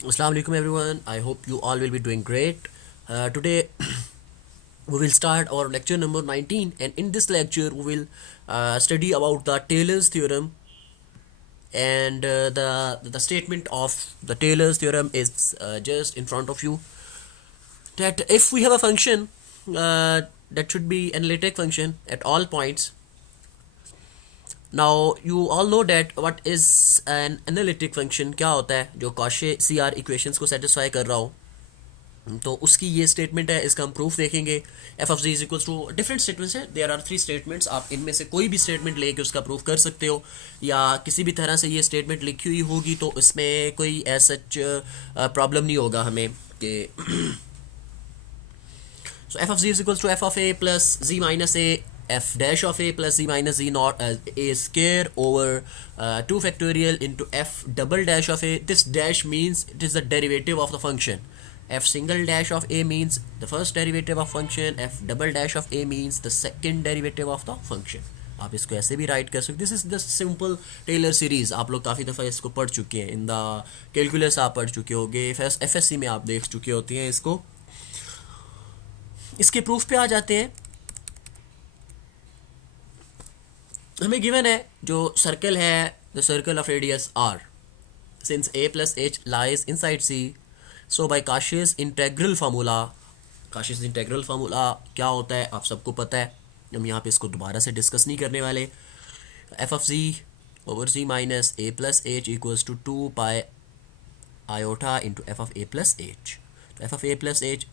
Assalamu alaikum everyone. I hope you all will be doing great. Today we will start our lecture number 19, and in this lecture we will study about the Taylor's theorem. And the statement of the Taylor's theorem is just in front of you, that if we have a function that should be analytic function at all points. Now you all know that what is an analytic function, क्या होता है, जो कॉशे C R equations को satisfy कर रहा हो. तो उसकी ये स्टेटमेंट है, इसका हम प्रूफ देखेंगे. F of G is equals to different statements है, देयर आर 3 स्टेटमेंट्स. आप इनमें से कोई भी स्टेटमेंट लेके उसका प्रूफ कर सकते हो, या किसी भी तरह से ये स्टेटमेंट लिखी हुई होगी तो इसमें कोई ऐसा प्रॉब्लम नहीं होगा हमें कि so f of z is equals to f of a plus z minus a f dash of a plus z minus z naught a square over 2 factorial into f double dash of a. This dash means it is the derivative of the function. F single dash of a means the first derivative of function. F double dash of a means the second derivative of the function. आप इसको ऐसे भी write कर सकते. This is the simple Taylor series. आप लोग काफ़ी दफ़ा इसको पढ़ चुके हैं. इन द कैलकुलस आप पढ़ चुके होंगे, एफ एस सी में आप देख चुके होते हैं इसको. इसके प्रूफ पे आ जाते हैं. हमें गिवन है जो सर्कल है, the circle of radius R, since A plus H lies inside C. So by Cauchy's integral formula, Cauchy's integral formula क्या होता है आप सबको पता है. हम यहाँ पे इसको दोबारा से डिस्कस नहीं करने वाले. F of G over G minus A plus H equals to 2 pi iota into F of A plus H. तो F of A plus H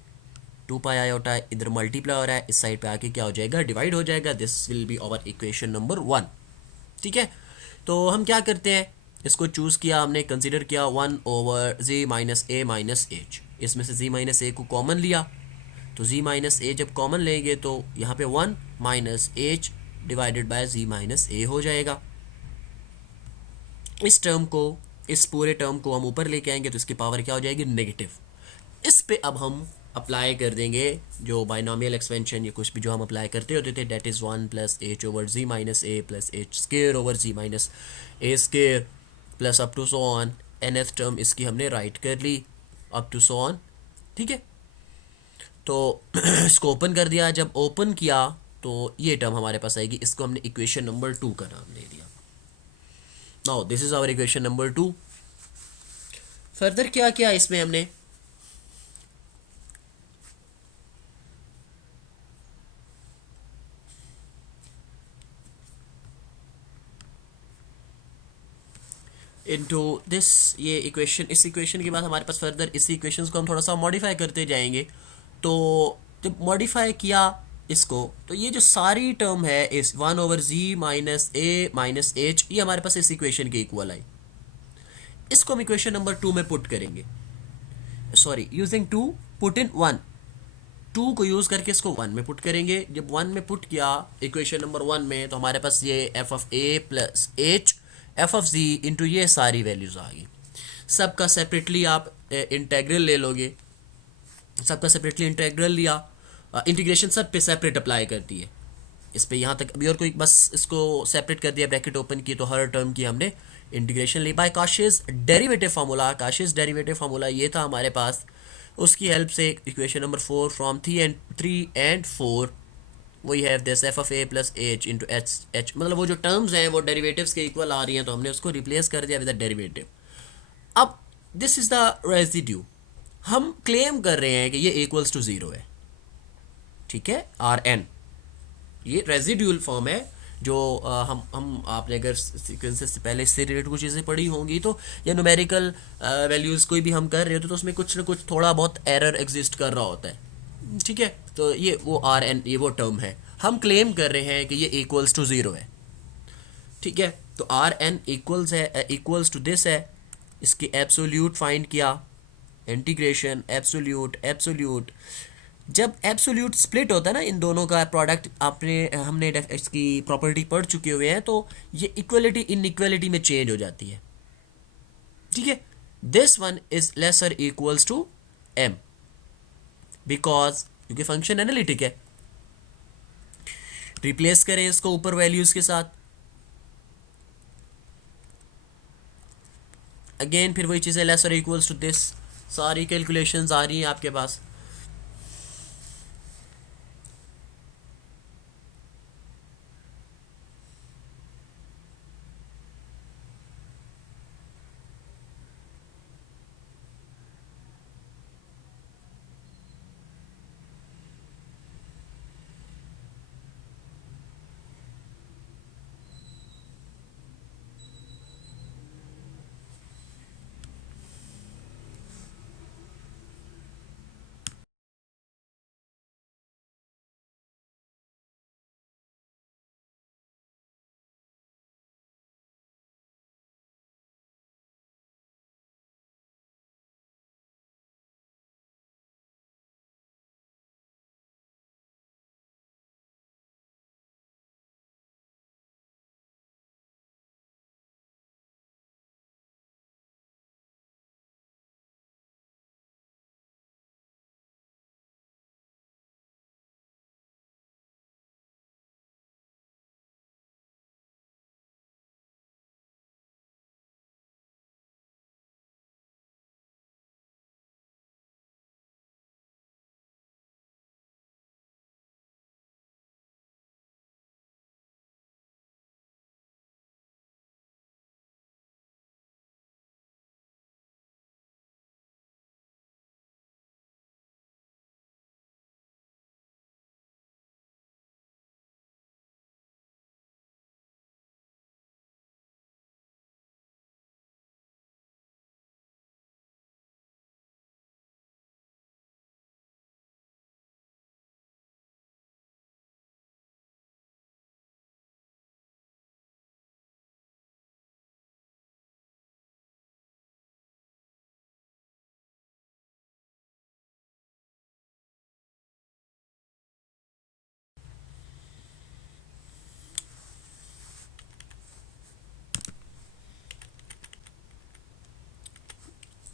2 pi iota इधर मल्टीप्लाई हो रहा है, इस साइड पे आके क्या हो जाएगा, डिवाइड हो जाएगा. This will be our equation number 1. ठीक है, तो हम क्या करते हैं, इसको चूज़ किया हमने, कंसीडर किया 1 ओवर जी माइनस ए माइनस एच. इसमें से जी माइनस ए को कॉमन लिया, तो जी माइनस ए जब कॉमन लेंगे तो यहाँ पे 1 minus H divided by G minus A हो जाएगा. इस टर्म को, इस पूरे टर्म को हम ऊपर लेके आएंगे तो इसकी पावर क्या हो जाएगी, नेगेटिव. इस पे अब हम अप्लाई कर देंगे जो बाइनोमियल एक्सपेंशन या कुछ भी जो हम अप्लाई करते होते थे, that is 1 plus H over G minus A plus H square over G minus A square plus up to so on. nth term इसकी हमने राइट कर ली अप टू सो ऑन. ठीक है, तो इसको ओपन कर दिया. जब ओपन किया तो ये टर्म हमारे पास आएगी, इसको हमने इक्वेशन नंबर 2 का नाम दे दिया. Now this is our equation number 2. Further क्या किया इसमें हमने, इनटू दिस, ये इक्वेशन, इस इक्वेशन के बाद हमारे पास फर्दर इस इक्वेशन को हम थोड़ा सा मॉडिफाई करते जाएंगे. तो जब मॉडिफाई किया इसको, तो ये जो सारी टर्म है इस 1 ओवर जी माइनस ए माइनस एच, ये हमारे पास इस इक्वेशन के इक्वल आई. इसको हम इक्वेशन नंबर 2 में पुट करेंगे. Sorry, using 2 put in 1. 2 को यूज़ करके इसको 1 में पुट करेंगे. जब 1 में पुट किया इक्वेशन नंबर 1 में, तो हमारे पास ये F of A plus H F of G into ये सारी वैल्यूज़ आ गई. सबका सेपरेटली आप इंटेग्रल ले लोगे, सबका सेपरेटली इंटेग्रल लिया, इंटीग्रेशन सब पे सेपरेट अप्लाई करती है. इस पे यहाँ तक अभी और कोई, बस इसको सेपरेट कर दिया, ब्रैकेट ओपन की, तो हर टर्म की हमने इंटीग्रेशन ली by Cauchy's derivative formula. Cauchy's derivative formula ये था हमारे पास, उसकी हेल्प से equation number 4 from 3 and 4 we have this F of A plus H into H. मतलब वो जो टर्म्स हैं वो डेरिवेटिव्स के इक्वल आ रही हैं, तो हमने उसको रिप्लेस कर दिया विद द डेरिवेटिव. अब दिस इज द रेजिड्यू. हम क्लेम कर रहे हैं कि ये इक्वल्स टू 0 है. ठीक है, आर एन ये रेजिड्यूल फॉर्म है. जो हम आपने अगर सीक्वेंसेस से पहले इससे रिलेटेड कुछ चीज़ें पढ़ी होंगी, तो या न्यूमेरिकल वैल्यूज़ कोई भी हम कर रहे होते तो उसमें कुछ ना कुछ थोड़ा बहुत एरर एग्जिस्ट कर रहा होता है. ठीक है, तो ये वो आर एन, ये वो टर्म है. हम क्लेम कर रहे हैं कि ये इक्वल्स टू 0 है. ठीक है, तो आर एन इक्वल्स है, इक्वल्स टू दिस है. इसकी एब्सोल्यूट फाइंड किया, इंटीग्रेशन एब्सोल्यूट एब्सोल्यूट. जब एब्सोल्यूट स्प्लिट होता है ना, इन दोनों का प्रोडक्ट, आपने हमने इसकी प्रॉपर्टी पढ़ चुके हुए हैं, तो ये इक्वलिटी इन इक्वलिटी में चेंज हो जाती है. ठीक है, this one is lesser equals to M, because क्योंकि फंक्शन एनालिटिक है. रिप्लेस करें इसको ऊपर वैल्यूज के साथ. अगेन फिर वही चीज़ें, लेस और इक्वल्स टू दिस, सारी कैलकुलेशंस आ रही हैं आपके पास।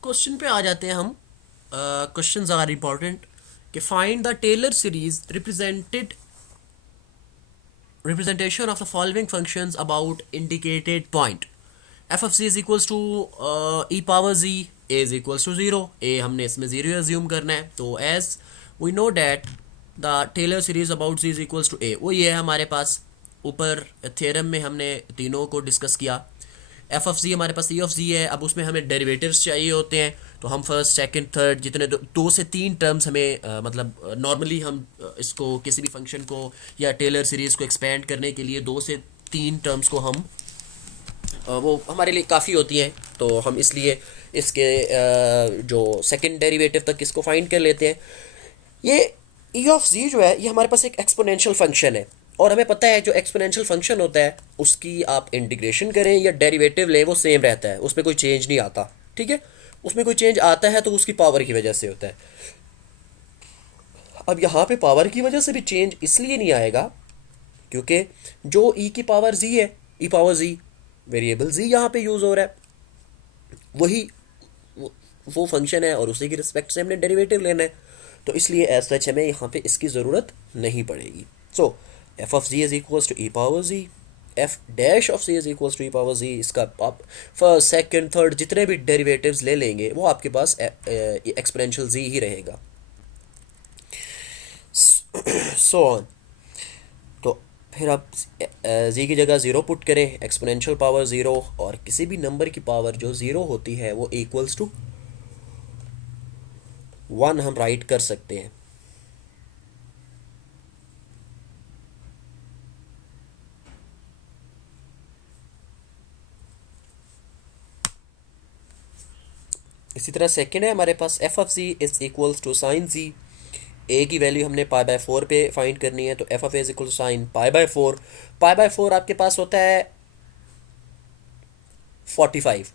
क्वेश्चन पे आ जाते हैं हम। क्वेश्चंस आर इम्पोर्टेंट कि find the Taylor series represented representation of the following functions about indicated point. F of z is equals to e power z, a is equals to 0, a हमने इसमें 0 assume करना है, तो as we know that the Taylor series about z is equals to a, वो ये है हमारे पास। ऊपर थ्योरम में हमने तीनों को डिस्कस किया। एफ ऑफ जी हमारे पास ई ऑफ जी है, अब उसमें हमें डेरिवेटिव्स चाहिए होते हैं, तो हम फर्स्ट सेकंड थर्ड जितने दो से तीन टर्म्स हमें मतलब नॉर्मली हम इसको किसी भी फंक्शन को या टेलर सीरीज़ को एक्सपेंड करने के लिए दो से तीन टर्म्स को हम वो हमारे लिए काफ़ी होती हैं, तो हम इसलिए इसके जो सेकंड डेरिवेटिव तक इसको फाइंड कर लेते हैं। ये ई ऑफ जी जो है ये हमारे पास एक एक्सपोनेंशियल फंक्शन है, और हमें पता है जो एक्सपोनेंशियल फंक्शन होता है उसकी आप इंटीग्रेशन करें या डेरिवेटिव लें वो सेम रहता है, उसमें कोई चेंज नहीं आता। ठीक है, उसमें कोई चेंज आता है तो उसकी पावर की वजह से होता है। अब यहाँ पे पावर की वजह से भी चेंज इसलिए नहीं आएगा क्योंकि जो ई की पावर जी है, ई पावर जी वेरिएबल जी यहाँ पे यूज़ हो रहा है, वही वो फंक्शन है और उसी की रिस्पेक्ट से हमने डेरिवेटिव लेना है, तो इसलिए एज सच हमें यहाँ पे इसकी ज़रूरत नहीं पड़ेगी। So F of G is equals to E power G, F dash of C is equals to E power G. इसका आप फर्स्ट सेकंड थर्ड जितने भी डेरिवेटिव्स ले लेंगे वो आपके पास एक्सपोनेंशियल जी ही रहेगा। सो ऑन, तो फिर आप जी की जगह ज़ीरो पुट करें, एक्सपोनेंशियल पावर ज़ीरो, और किसी भी नंबर की पावर जो ज़ीरो होती है वो इक्वल्स टू वन हम राइट कर सकते हैं। इसी तरह सेकंड है हमारे पास F of G is equals to sine G. A की वैल्यू हमने पाई बाय फोर पे फाइंड करनी है, तो F of A is equal to sine pi by four. Pi by four आपके पास होता है 45,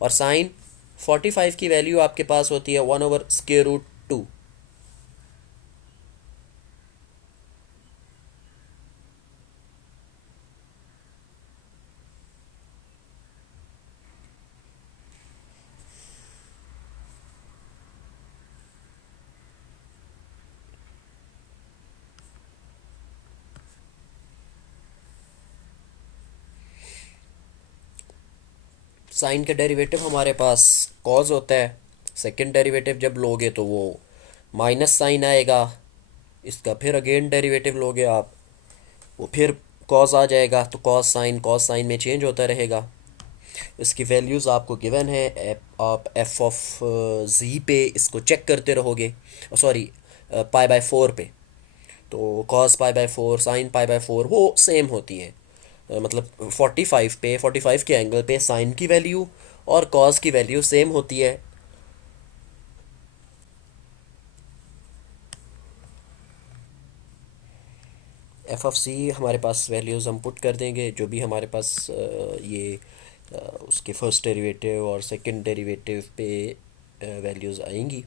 और साइन 45 की वैल्यू आपके पास होती है 1/√2। साइन का डेरिवेटिव हमारे पास कॉज होता है। सेकंड डेरिवेटिव जब लोगे तो वो माइनस साइन आएगा। इसका फिर अगेन डेरिवेटिव लोगे आप, वो फिर कॉस आ जाएगा। तो कॉस साइन में चेंज होता रहेगा। इसकी वैल्यूज़ आपको गिवन है। आप एफ ऑफ जी पे इसको चेक करते रहोगे, सॉरी पाई बाय फोर पे। तो cos pi by four, sign pi by four वो सेम होती हैं। मतलब 45 के एंगल पे साइन की वैल्यू और कॉस की वैल्यू सेम होती है। एफ ऑफ सी हमारे पास वैल्यूज़ हम पुट कर देंगे, जो भी हमारे पास ये उसके फर्स्ट डेरिवेटिव और सेकंड डेरिवेटिव पे वैल्यूज़ आएंगी।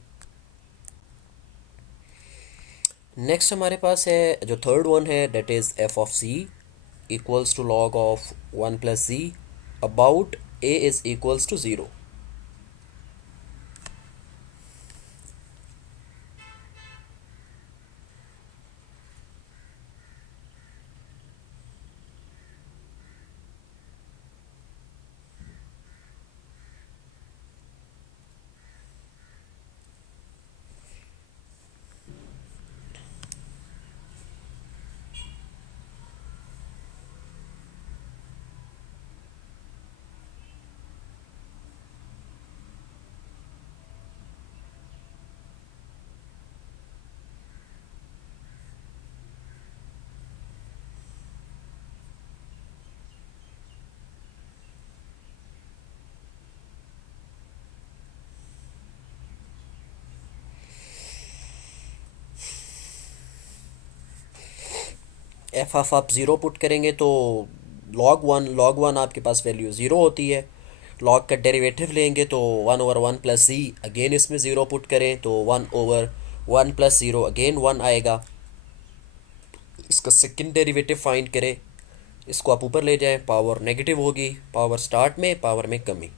नेक्स्ट हमारे पास है जो थर्ड वन है, that is F of C equals to log of one plus C about A is equals to zero. F of आप ज़ीरो पुट करेंगे तो लॉग वन आपके पास वैल्यू ज़ीरो होती है। लॉग का डेरिवेटिव लेंगे तो वन ओवर वन प्लस सी, again इसमें ज़ीरो पुट करें तो one over one plus zero, again one आएगा। इसका सेकंड डेरिवेटिव फाइंड करें, इसको आप ऊपर ले जाएं, पावर नेगेटिव होगी, पावर स्टार्ट में, पावर में कमी।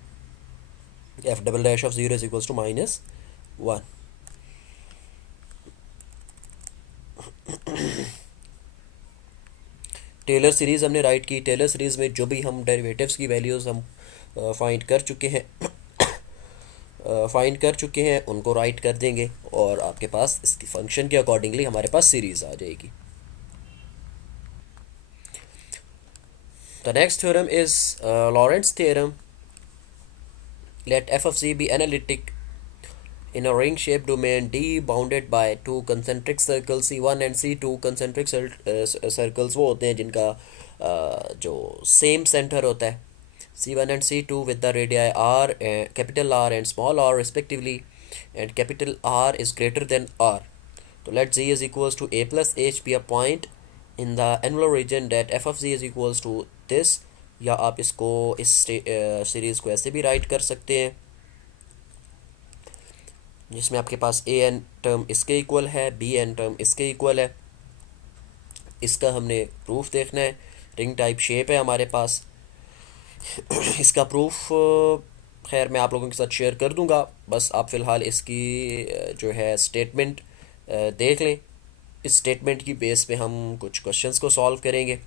F double dash of zero is equals to minus one. Taylor series हमने राइट की। टेलर सीरीज़ में जो भी हम डेरिवेटिव्स की वैल्यूज़ हम फाइंड कर चुके हैं उनको राइट कर देंगे और आपके पास इसकी फंक्शन के अकॉर्डिंगली हमारे पास सीरीज़ आ जाएगी। The next theorem is Laurent's theorem. Let F of C be analytic in a ring shaped domain D bounded by two concentric circles C1 and C2। concentric circles वो होते हैं जिनका जो same centre होता है, C1 and C2 with the radii R, capital R and small r respectively, and capital R is greater than R। तो let Z is equals to A plus H be a point in the angular region that f of Z is equals to this। या आप इसको इस series को ऐसे भी write कर सकते हैं जिसमें आपके पास ए एन टर्म इसके इक्वल है, बी एन टर्म इसके इक्वल है। इसका हमने प्रूफ देखना है। रिंग टाइप शेप है हमारे पास। इसका प्रूफ खैर मैं आप लोगों के साथ शेयर कर दूंगा, बस आप फ़िलहाल इसकी जो है स्टेटमेंट देख लें। इस स्टेटमेंट की बेस पे हम कुछ क्वेश्चंस को सॉल्व करेंगे।